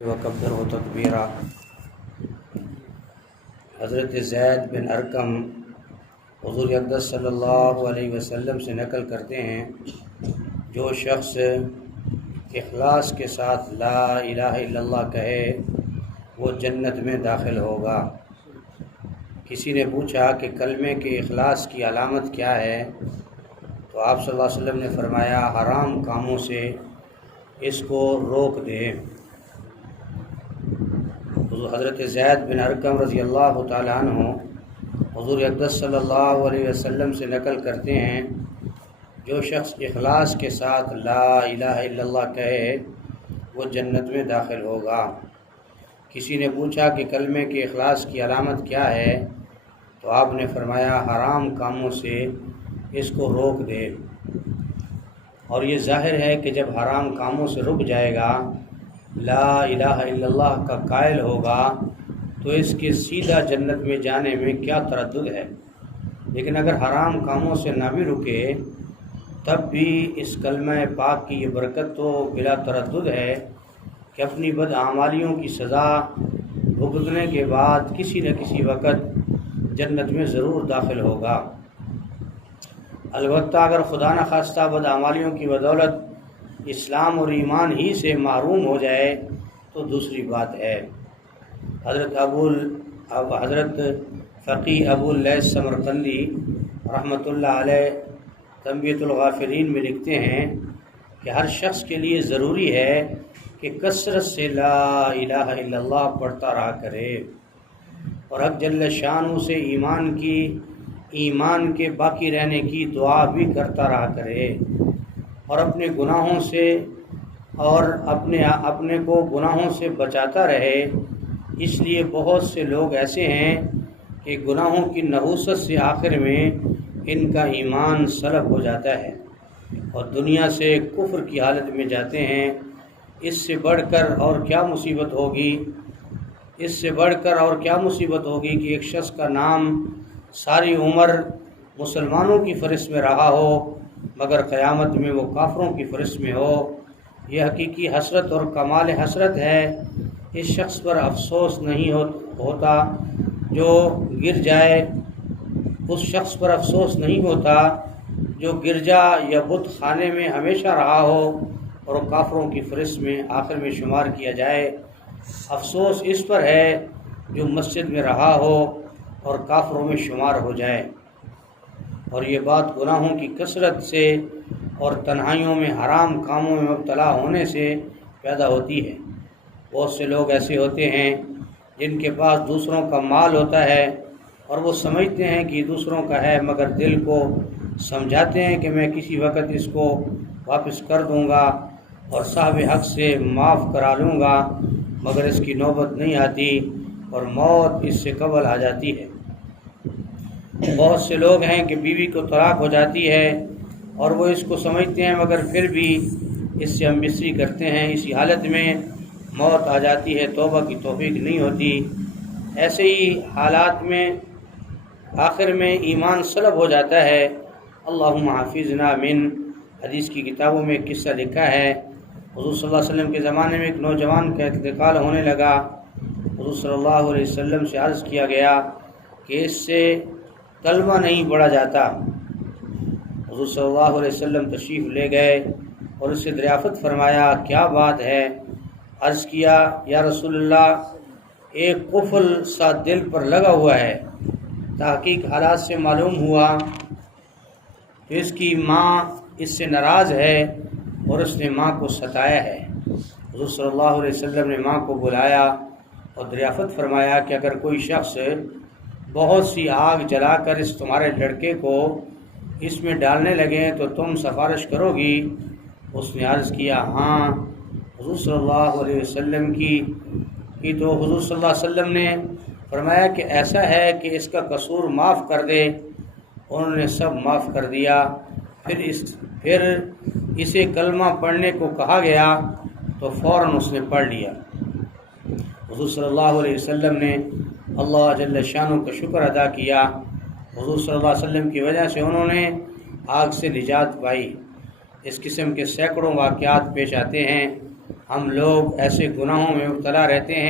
وکبر و تکبیرہ۔ حضرت زید بن ارقم حضور اقدس صلی اللہ علیہ وسلم سے نقل کرتے ہیں، جو شخص اخلاص کے ساتھ لا الہ الا اللہ کہے وہ جنت میں داخل ہوگا۔ کسی نے پوچھا کہ کلمے کے اخلاص کی علامت کیا ہے، تو آپ صلی اللہ علیہ وسلم نے فرمایا حرام کاموں سے اس کو روک دے۔ حضرت زید بن ارقم رضی اللہ تعالیٰ عنہ حضور اقدس صلی اللہ علیہ وسلم سے نقل کرتے ہیں، جو شخص اخلاص کے ساتھ لا الہ الا اللہ کہے وہ جنت میں داخل ہوگا۔ کسی نے پوچھا کہ کلمے کے اخلاص کی علامت کیا ہے، تو آپ نے فرمایا حرام کاموں سے اس کو روک دے۔ اور یہ ظاہر ہے کہ جب حرام کاموں سے رک جائے گا، لا الہ الا اللہ کا قائل ہوگا، تو اس کے سیدھا جنت میں جانے میں کیا تردد ہے۔ لیکن اگر حرام کاموں سے نہ بھی رکے تب بھی اس کلمہ پاک کی یہ برکت تو بلا تردد ہے کہ اپنی بدعمالیوں کی سزا بھگتنے کے بعد کسی نہ کسی وقت جنت میں ضرور داخل ہوگا۔ البتہ اگر خدا نخواستہ بدعمالیوں کی بدولت اسلام اور ایمان ہی سے محروم ہو جائے تو دوسری بات ہے۔ حضرت فقیہ ابو اللیث سمرقندی رحمۃ اللہ علیہ تنبیۃ الغافلین میں لکھتے ہیں کہ ہر شخص کے لیے ضروری ہے کہ کثرت سے لا الہ الا اللہ پڑھتا رہا کرے، اور حق جل شانہ سے ایمان کے باقی رہنے کی دعا بھی کرتا رہا کرے، اور اپنے گناہوں سے اور اپنے کو گناہوں سے بچاتا رہے۔ اس لیے بہت سے لوگ ایسے ہیں کہ گناہوں کی نحوست سے آخر میں ان کا ایمان سلب ہو جاتا ہے اور دنیا سے کفر کی حالت میں جاتے ہیں۔ اس سے بڑھ کر اور کیا مصیبت ہوگی کہ ایک شخص کا نام ساری عمر مسلمانوں کی فہرست میں رہا ہو مگر قیامت میں وہ کافروں کی فہرست میں ہو۔ یہ حقیقی حسرت اور کمال حسرت ہے۔ اس شخص پر افسوس نہیں ہوتا جو گر جائے، اس شخص پر افسوس نہیں ہوتا جو گرجا یا بت خانے میں ہمیشہ رہا ہو اور کافروں کی فہرست میں آخر میں شمار کیا جائے۔ افسوس اس پر ہے جو مسجد میں رہا ہو اور کافروں میں شمار ہو جائے۔ اور یہ بات گناہوں کی کثرت سے اور تنہائیوں میں حرام کاموں میں مبتلا ہونے سے پیدا ہوتی ہے۔ بہت سے لوگ ایسے ہوتے ہیں جن کے پاس دوسروں کا مال ہوتا ہے اور وہ سمجھتے ہیں کہ دوسروں کا ہے، مگر دل کو سمجھاتے ہیں کہ میں کسی وقت اس کو واپس کر دوں گا اور صاحب حق سے معاف کرا لوں گا، مگر اس کی نوبت نہیں آتی اور موت اس سے قبل آ جاتی ہے۔ بہت سے لوگ ہیں کہ بیوی کو طلاق ہو جاتی ہے اور وہ اس کو سمجھتے ہیں مگر پھر بھی اس سے ہم بستری کرتے ہیں، اسی حالت میں موت آ جاتی ہے، توبہ کی توفیق نہیں ہوتی۔ ایسے ہی حالات میں آخر میں ایمان سلب ہو جاتا ہے۔ اللہم حافظنا من حدیث کی کتابوں میں ایک قصہ لکھا ہے۔ حضور صلی اللہ علیہ وسلم کے زمانے میں ایک نوجوان کا انتقال ہونے لگا۔ حضور صلی اللہ علیہ وسلم سے عرض کیا گیا کہ اس سے کلمہ نہیں پڑھا جاتا۔ حضور صلی اللہ علیہ وسلم تشریف لے گئے اور اس سے دریافت فرمایا کیا بات ہے۔ عرض کیا یا رسول اللہ، ایک قفل سا دل پر لگا ہوا ہے، تحقیق حالات سے معلوم ہوا کہ اس کی ماں اس سے ناراض ہے اور اس نے ماں کو ستایا ہے۔ حضور صلی اللہ علیہ وسلم نے ماں کو بلایا اور دریافت فرمایا کہ اگر کوئی شخص بہت سی آگ جلا کر اس تمہارے لڑکے کو اس میں ڈالنے لگے تو تم سفارش کرو گی؟ اس نے عرض کیا ہاں۔ حضور صلی اللہ علیہ وسلم کی تو حضور صلی اللہ علیہ وسلم نے فرمایا کہ ایسا ہے کہ اس کا قصور معاف کر دے۔ انہوں نے سب معاف کر دیا۔ پھر اسے کلمہ پڑھنے کو کہا گیا تو فوراً اس نے پڑھ لیا۔ حضور صلی اللہ علیہ وسلم نے اللہ جل شانہ کا شکر ادا کیا۔ حضور صلی اللہ علیہ وسلم کی وجہ سے انہوں نے آگ سے نجات پائی۔ اس قسم کے سینکڑوں واقعات پیش آتے ہیں۔ ہم لوگ ایسے گناہوں میں مبتلا رہتے ہیں